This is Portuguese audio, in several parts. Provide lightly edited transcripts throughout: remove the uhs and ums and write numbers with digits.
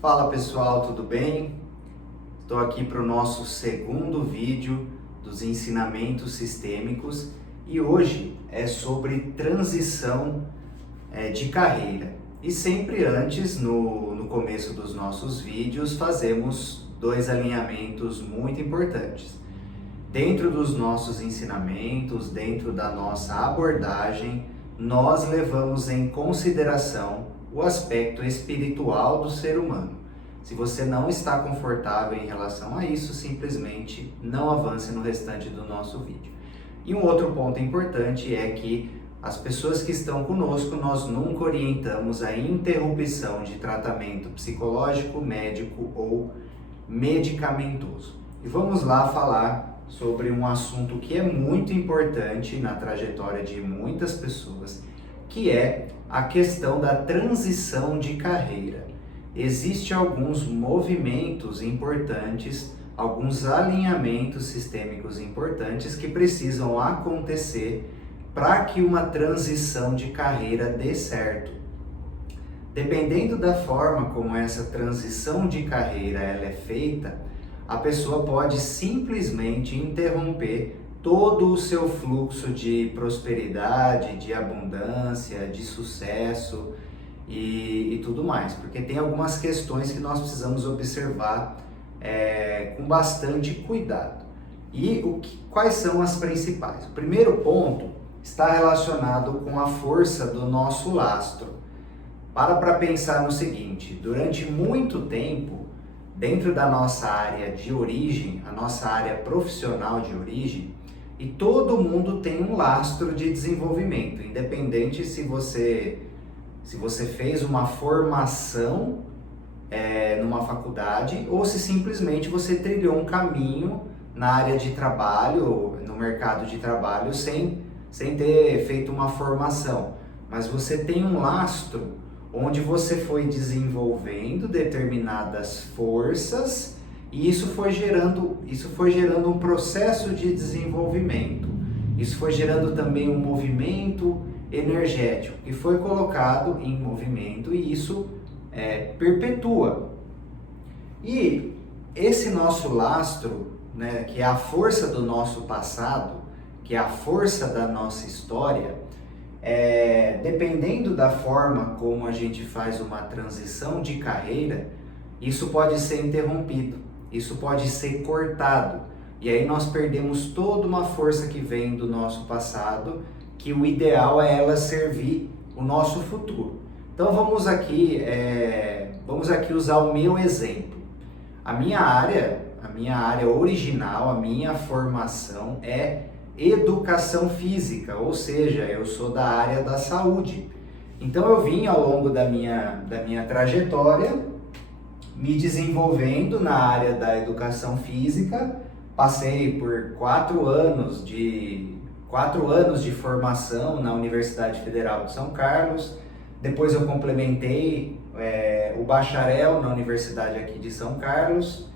Fala pessoal, tudo bem? Estou aqui para o nosso segundo vídeo dos ensinamentos sistêmicos e hoje é sobre transição de carreira. E sempre antes, no começo dos nossos vídeos, fazemos dois alinhamentos muito importantes. Dentro dos nossos ensinamentos, dentro da nossa abordagem, nós levamos em consideração o aspecto espiritual do ser humano. Se você não está confortável em relação a isso, simplesmente não avance no restante do nosso vídeo. E um outro ponto importante é que as pessoas que estão conosco, nós nunca orientamos a interrupção de tratamento psicológico, médico ou medicamentoso. E vamos lá falar sobre um assunto que é muito importante na trajetória de muitas pessoas, que é a questão da transição de carreira. Existem alguns movimentos importantes, alguns alinhamentos sistêmicos importantes que precisam acontecer para que uma transição de carreira dê certo. Dependendo da forma como essa transição de carreira ela é feita, a pessoa pode simplesmente interromper todo o seu fluxo de prosperidade, de abundância, de sucesso e tudo mais, porque tem algumas questões que nós precisamos observar com bastante cuidado. E quais são as principais? O primeiro ponto está relacionado com a força do nosso lastro. Para pensar no seguinte: durante muito tempo, dentro da nossa área de origem, a nossa área profissional de origem, e todo mundo tem um lastro de desenvolvimento, independente se você fez uma formação numa faculdade ou se simplesmente você trilhou um caminho na área de trabalho, no mercado de trabalho, sem ter feito uma formação. Mas você tem um lastro onde você foi desenvolvendo determinadas forças e isso foi gerando um processo de desenvolvimento. Isso foi gerando também um movimento energético que foi colocado em movimento e isso perpetua. E esse nosso lastro, né, que é a força do nosso passado, que é a força da nossa história, dependendo da forma como a gente faz uma transição de carreira, isso pode ser interrompido, isso pode ser cortado. E aí nós perdemos toda uma força que vem do nosso passado, que o ideal é ela servir o nosso futuro. Então vamos aqui usar o meu exemplo. A minha área original, a minha formação é educação física, ou seja, eu sou da área da saúde. Então eu vim ao longo da minha trajetória me desenvolvendo na área da educação física, passei por 4 anos de formação na Universidade Federal de São Carlos, depois eu complementei o bacharel na Universidade aqui de São Carlos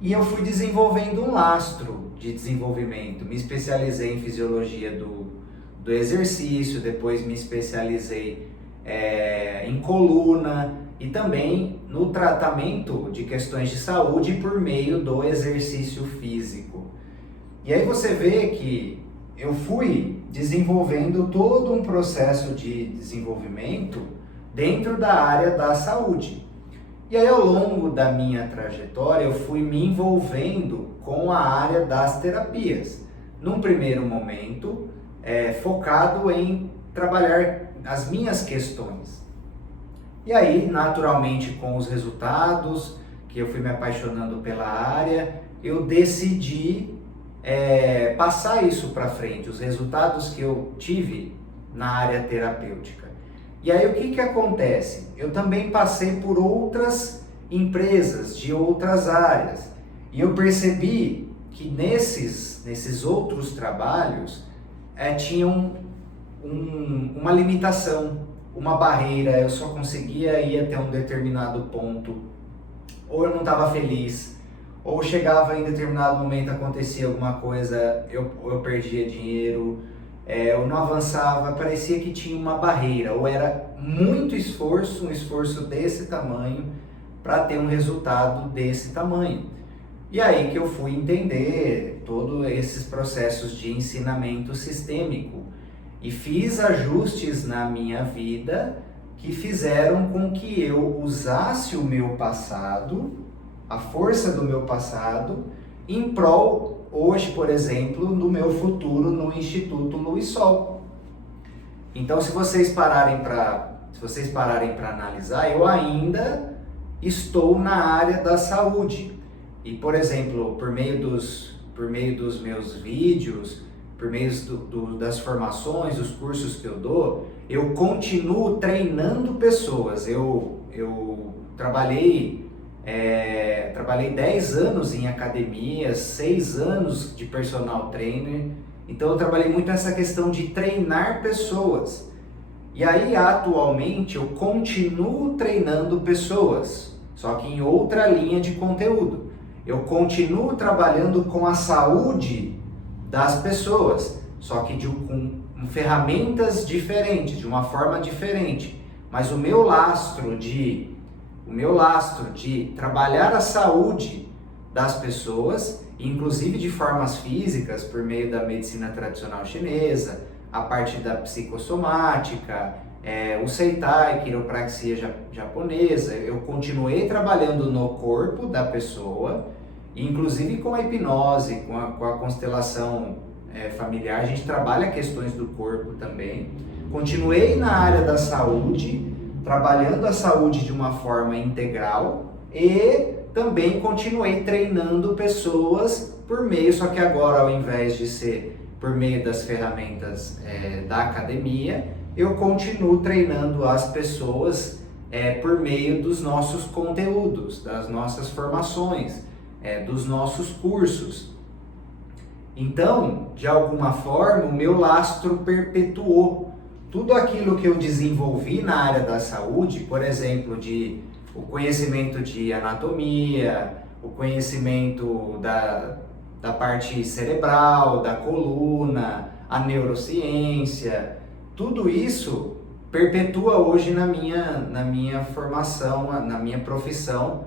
e eu fui desenvolvendo um lastro de desenvolvimento. Me especializei em fisiologia do exercício, depois me especializei em coluna e também no tratamento de questões de saúde por meio do exercício físico. E aí você vê que eu fui desenvolvendo todo um processo de desenvolvimento dentro da área da saúde. E aí ao longo da minha trajetória eu fui me envolvendo com a área das terapias. Num primeiro momento, focado em trabalhar as minhas questões. E aí, naturalmente, com os resultados, que eu fui me apaixonando pela área, eu decidi passar isso para frente, os resultados que eu tive na área terapêutica. E aí o que acontece? Eu também passei por outras empresas de outras áreas e eu percebi que nesses outros trabalhos tinham uma limitação, uma barreira, eu só conseguia ir até um determinado ponto, ou eu não estava feliz, ou chegava em determinado momento, acontecia alguma coisa, eu perdia dinheiro, eu não avançava, parecia que tinha uma barreira, ou era muito esforço, um esforço desse tamanho, para ter um resultado desse tamanho. E aí que eu fui entender todos esses processos de ensinamento sistêmico e fiz ajustes na minha vida que fizeram com que eu usasse o meu passado, a força do meu passado, em prol, hoje, por exemplo, do meu futuro no Instituto Lua e Sol. Então, se vocês pararem para analisar, eu ainda estou na área da saúde. E, por exemplo, por meio dos meus vídeos, por meio das formações, dos cursos que eu dou, eu continuo treinando pessoas. Eu trabalhei 10 anos em academias, 6 anos de personal trainer, então eu trabalhei muito nessa questão de treinar pessoas. E aí, atualmente, eu continuo treinando pessoas, só que em outra linha de conteúdo. Eu continuo trabalhando com a saúde das pessoas, só que com ferramentas diferentes, de uma forma diferente. Mas o meu lastro de trabalhar a saúde das pessoas, inclusive de formas físicas, por meio da medicina tradicional chinesa, a parte da psicossomática, o Seitai, quiropraxia japonesa, eu continuei trabalhando no corpo da pessoa, inclusive com a hipnose, com a constelação familiar, a gente trabalha questões do corpo também. Continuei na área da saúde, trabalhando a saúde de uma forma integral e também continuei treinando pessoas por meio, só que agora ao invés de ser por meio das ferramentas da academia, eu continuo treinando as pessoas por meio dos nossos conteúdos, das nossas formações, dos nossos cursos. Então, de alguma forma, o meu lastro perpetuou. Tudo aquilo que eu desenvolvi na área da saúde, por exemplo, o conhecimento de anatomia, o conhecimento da parte cerebral, da coluna, a neurociência, tudo isso perpetua hoje na minha formação, na minha profissão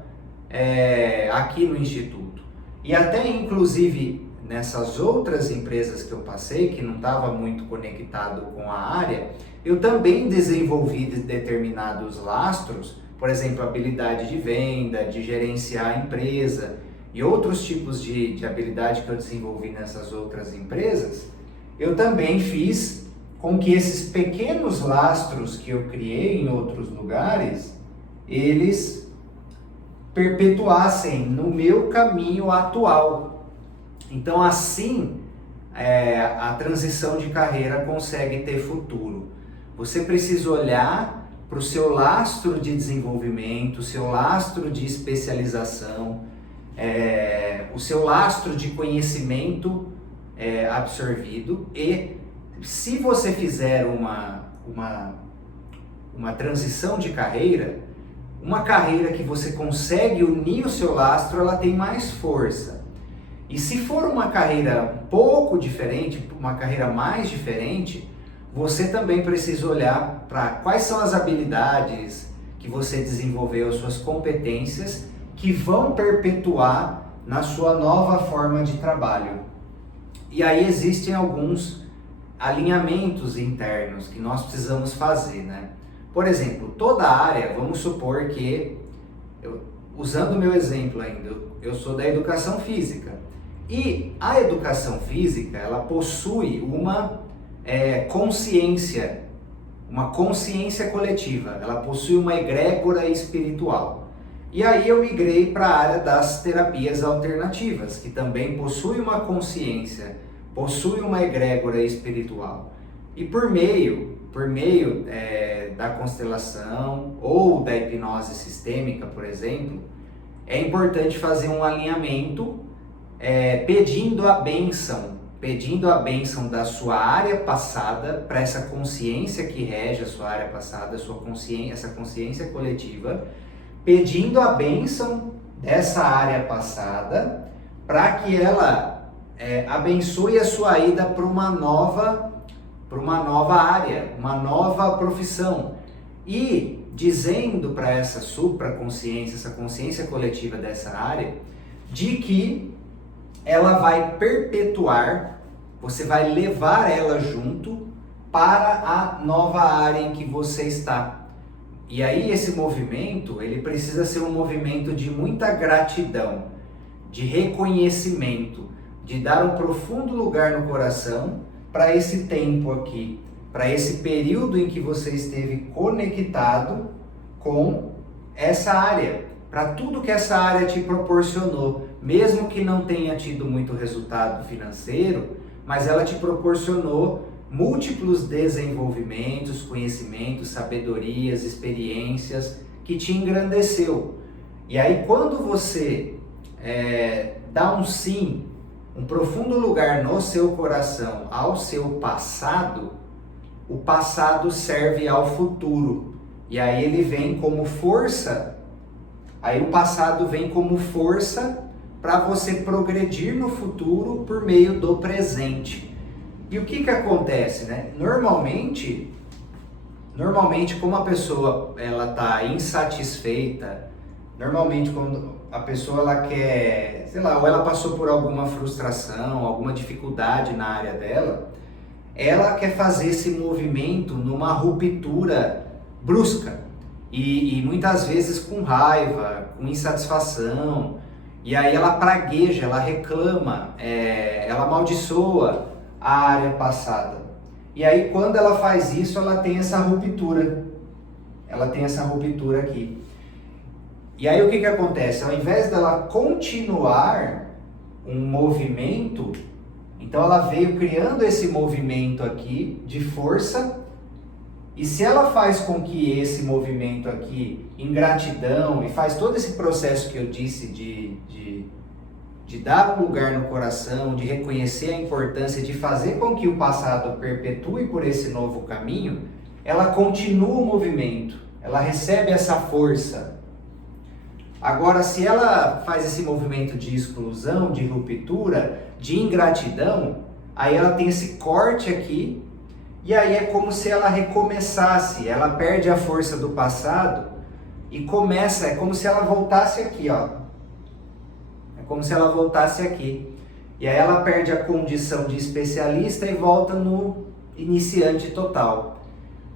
aqui no Instituto. E até inclusive nessas outras empresas que eu passei, que não estava muito conectado com a área, eu também desenvolvi determinados lastros, por exemplo, habilidade de venda, de gerenciar a empresa e outros tipos de habilidade que eu desenvolvi nessas outras empresas, eu também fiz com que esses pequenos lastros que eu criei em outros lugares, eles perpetuassem no meu caminho atual. Então, assim, a transição de carreira consegue ter futuro. Você precisa olhar para o seu lastro de desenvolvimento, o seu lastro de especialização, o seu lastro de conhecimento absorvido, e se você fizer uma transição de carreira, uma carreira que você consegue unir o seu lastro, ela tem mais força. E se for uma carreira um pouco diferente, uma carreira mais diferente, você também precisa olhar para quais são as habilidades que você desenvolveu, as suas competências que vão perpetuar na sua nova forma de trabalho. E aí existem alguns alinhamentos internos que nós precisamos fazer, né? Por exemplo, toda área, vamos supor que, usando o meu exemplo ainda, eu sou da educação física. E a educação física, ela possui uma consciência coletiva, ela possui uma egrégora espiritual. E aí eu migrei para a área das terapias alternativas, que também possui uma consciência, possui uma egrégora espiritual. E por meio da constelação ou da hipnose sistêmica, por exemplo, é importante fazer um alinhamento pedindo a bênção da sua área passada para essa consciência que rege a sua área passada, essa consciência coletiva, pedindo a bênção dessa área passada para que ela abençoe a sua ida para uma nova área, uma nova profissão. E dizendo para essa supraconsciência, essa consciência coletiva dessa área, de que ela vai perpetuar, você vai levar ela junto para a nova área em que você está. E aí esse movimento, ele precisa ser um movimento de muita gratidão, de reconhecimento, de dar um profundo lugar no coração para esse tempo aqui, para esse período em que você esteve conectado com essa área, para tudo que essa área te proporcionou, mesmo que não tenha tido muito resultado financeiro, mas ela te proporcionou múltiplos desenvolvimentos, conhecimentos, sabedorias, experiências que te engrandeceu. E aí quando você dá um sim, um profundo lugar no seu coração ao seu passado, o passado serve ao futuro. E aí ele vem como força, aí o passado vem como força para você progredir no futuro por meio do presente. E o que acontece, né? Normalmente como a pessoa ela está insatisfeita, normalmente quando a pessoa ela quer, sei lá, ou ela passou por alguma frustração, alguma dificuldade na área dela, ela quer fazer esse movimento numa ruptura brusca e muitas vezes com raiva, com insatisfação, e aí ela pragueja, ela reclama, ela amaldiçoa a área passada. E aí quando ela faz isso, ela tem essa ruptura aqui. E aí o que acontece? Ao invés dela continuar um movimento, então ela veio criando esse movimento aqui de força, e se ela faz com que esse movimento aqui, em gratidão, e faz todo esse processo que eu disse de dar um lugar no coração, de reconhecer a importância, de fazer com que o passado perpetue por esse novo caminho, ela continua o movimento, ela recebe essa força. Agora, se ela faz esse movimento de exclusão, de ruptura, de ingratidão, aí ela tem esse corte aqui, e aí é como se ela recomeçasse, ela perde a força do passado e começa, é como se ela voltasse aqui, ó. É como se ela voltasse aqui. E aí ela perde a condição de especialista e volta no iniciante total.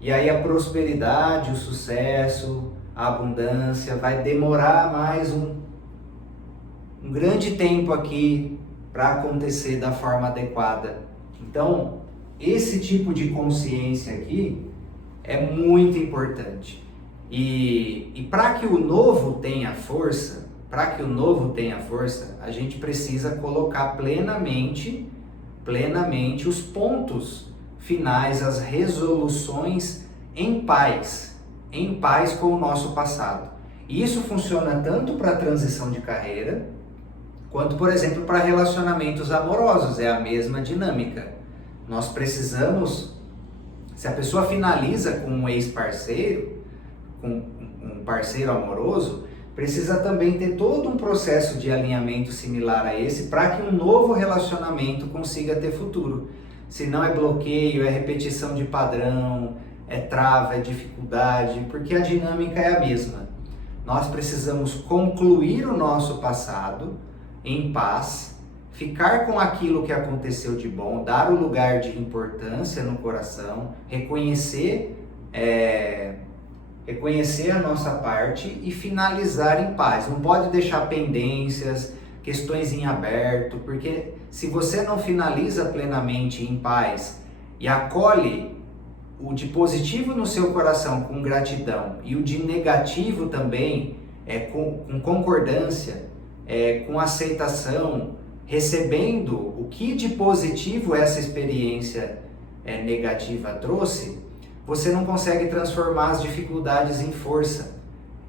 E aí a prosperidade, o sucesso, a abundância vai demorar mais um grande tempo aqui para acontecer da forma adequada. Então, esse tipo de consciência aqui é muito importante. E para que o novo tenha força, a gente precisa colocar plenamente os pontos finais, as resoluções em paz com o nosso passado. E isso funciona tanto para a transição de carreira, quanto, por exemplo, para relacionamentos amorosos, é a mesma dinâmica. Nós precisamos, se a pessoa finaliza com um ex-parceiro, com um parceiro amoroso, precisa também ter todo um processo de alinhamento similar a esse para que um novo relacionamento consiga ter futuro. Se não é bloqueio, é repetição de padrão, é trava, é dificuldade, porque a dinâmica é a mesma. Nós precisamos concluir o nosso passado em paz, ficar com aquilo que aconteceu de bom, dar o lugar de importância no coração, reconhecer a nossa parte e finalizar em paz. Não pode deixar pendências, questões em aberto, porque se você não finaliza plenamente em paz e acolhe o de positivo no seu coração com gratidão e o de negativo também com concordância, com aceitação, recebendo o que de positivo essa experiência negativa trouxe, você não consegue transformar as dificuldades em força,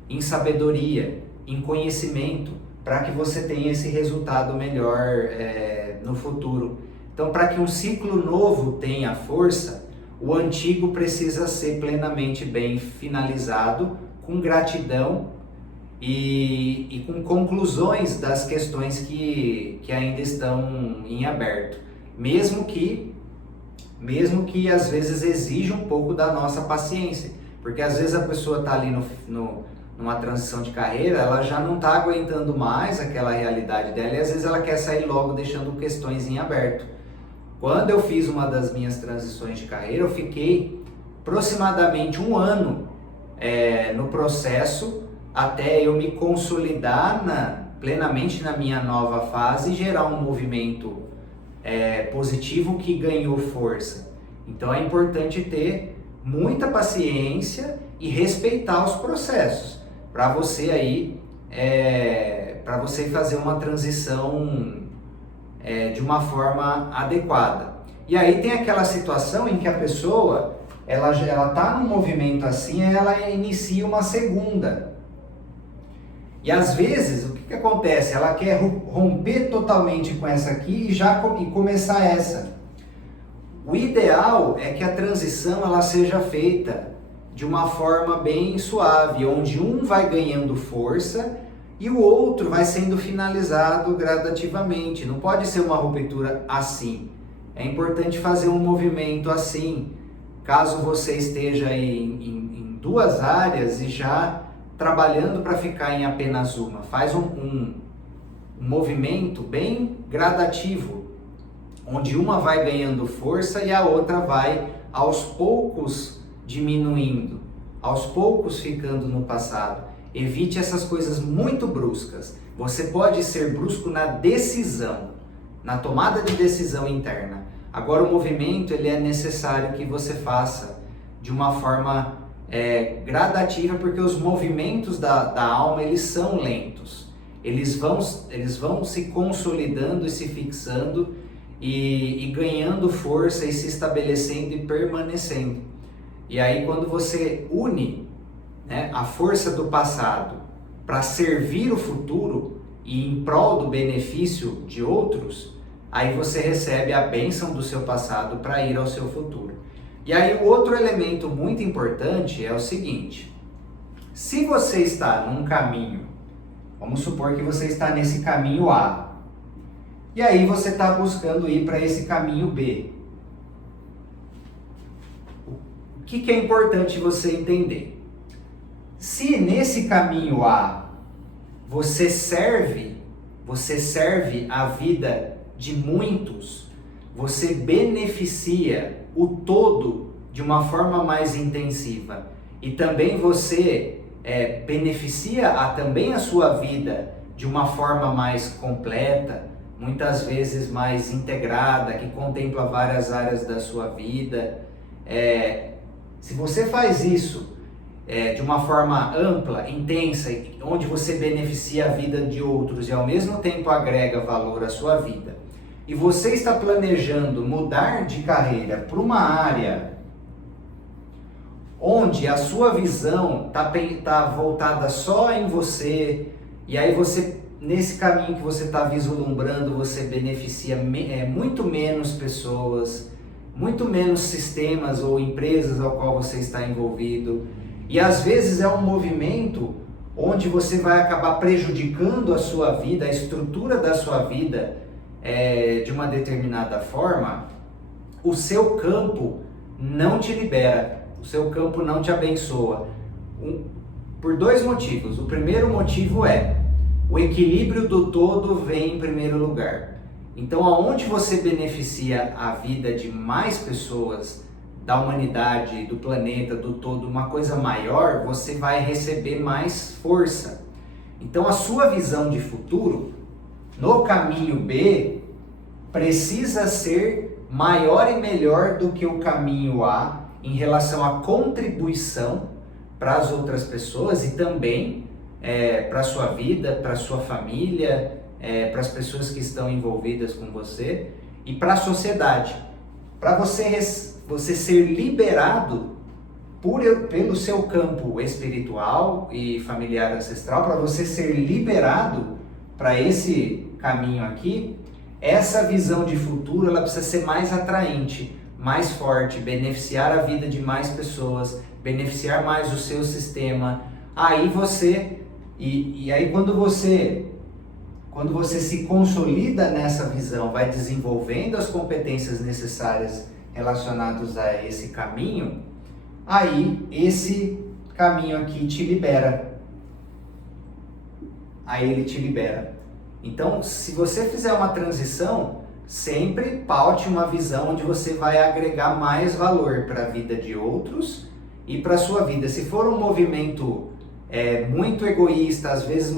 em sabedoria, em conhecimento, para que você tenha esse resultado melhor no futuro. Então, para que um ciclo novo tenha força, o antigo precisa ser plenamente bem finalizado, com gratidão e com conclusões das questões que ainda estão em aberto, mesmo que às vezes exija um pouco da nossa paciência, Porque às vezes a pessoa está ali numa transição de carreira, ela já não está aguentando mais aquela realidade dela e às vezes ela quer sair logo deixando questões em aberto. Quando eu fiz uma das minhas transições de carreira, eu fiquei aproximadamente 1 ano no processo até eu me consolidar plenamente na minha nova fase e gerar um movimento positivo que ganhou força. Então é importante ter muita paciência e respeitar os processos para você aí, para você fazer uma transição de uma forma adequada. E aí tem aquela situação em que a pessoa ela está num movimento assim, ela inicia uma segunda. E às vezes, o que acontece? Ela quer romper totalmente com essa aqui e começar essa. O ideal é que a transição ela seja feita de uma forma bem suave, onde um vai ganhando força e o outro vai sendo finalizado gradativamente. Não pode ser uma ruptura assim. É importante fazer um movimento assim. Caso você esteja aí em 2 áreas e já trabalhando para ficar em apenas uma, faz um movimento bem gradativo, onde uma vai ganhando força e a outra vai aos poucos diminuindo, aos poucos ficando no passado. Evite essas coisas muito bruscas. Você pode ser brusco na decisão, na tomada de decisão interna. Agora o movimento ele é necessário que você faça de uma forma gradativa, porque os movimentos da alma eles são lentos. Eles vão se consolidando e se fixando e ganhando força e se estabelecendo e permanecendo. E aí quando você une a força do passado para servir o futuro e em prol do benefício de outros, aí você recebe a bênção do seu passado para ir ao seu futuro. E aí o outro elemento muito importante é o seguinte: se você está num caminho, vamos supor que você está nesse caminho A, e aí você está buscando ir para esse caminho B. O que é importante você entender? Se nesse caminho A você serve a vida de muitos, você beneficia o todo de uma forma mais intensiva e também você beneficia também a sua vida de uma forma mais completa, muitas vezes mais integrada, que contempla várias áreas da sua vida. Se você faz isso de uma forma ampla, intensa, onde você beneficia a vida de outros e ao mesmo tempo agrega valor à sua vida, e você está planejando mudar de carreira para uma área onde a sua visão está voltada só em você, e aí você, nesse caminho que você está vislumbrando, você beneficia muito menos pessoas, muito menos sistemas ou empresas ao qual você está envolvido, e às vezes é um movimento onde você vai acabar prejudicando a sua vida, a estrutura da sua vida, de uma determinada forma. O seu campo não te libera, o seu campo não te abençoa, por 2 motivos. O primeiro motivo é o equilíbrio do todo vem em primeiro lugar. Então aonde você beneficia a vida de mais pessoas, da humanidade, do planeta, do todo, uma coisa maior, você vai receber mais força. Então a sua visão de futuro no caminho B precisa ser maior e melhor do que o caminho A em relação à contribuição para as outras pessoas e também para a sua vida, para a sua família, para as pessoas que estão envolvidas com você e para a sociedade. Para você ser liberado pelo seu campo espiritual e familiar ancestral, para você ser liberado para esse caminho aqui, essa visão de futuro ela precisa ser mais atraente, mais forte, beneficiar a vida de mais pessoas, beneficiar mais o seu sistema. Aí você, e aí quando você se consolida nessa visão, vai desenvolvendo as competências necessárias relacionadas a esse caminho, aí esse caminho aqui te libera. Aí ele te libera. Então, se você fizer uma transição, sempre paute uma visão onde você vai agregar mais valor para a vida de outros e para a sua vida. Se for um movimento muito egoísta, às vezes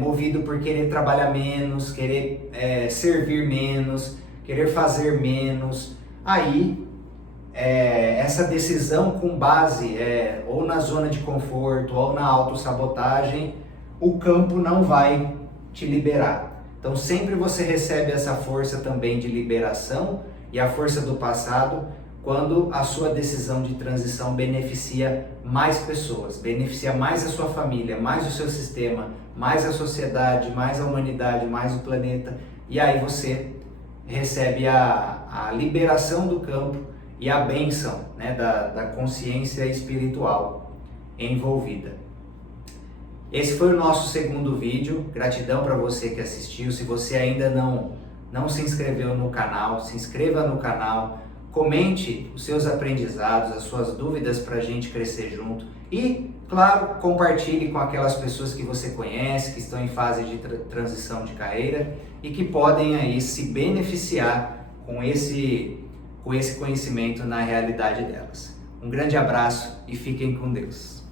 movido por querer trabalhar menos, querer servir menos, querer fazer menos, aí essa decisão com base ou na zona de conforto ou na autossabotagem, o campo não vai te liberar. Então sempre você recebe essa força também de liberação e a força do passado quando a sua decisão de transição beneficia mais pessoas, beneficia mais a sua família, mais o seu sistema, mais a sociedade, mais a humanidade, mais o planeta, e aí você recebe a liberação do campo e a bênção, né, da consciência espiritual envolvida. Esse foi o nosso segundo vídeo. Gratidão para você que assistiu. Se você ainda não se inscreveu no canal, se inscreva no canal, comente os seus aprendizados, as suas dúvidas para a gente crescer junto e, claro, compartilhe com aquelas pessoas que você conhece, que estão em fase de transição de carreira e que podem aí se beneficiar com esse conhecimento na realidade delas. Um grande abraço e fiquem com Deus.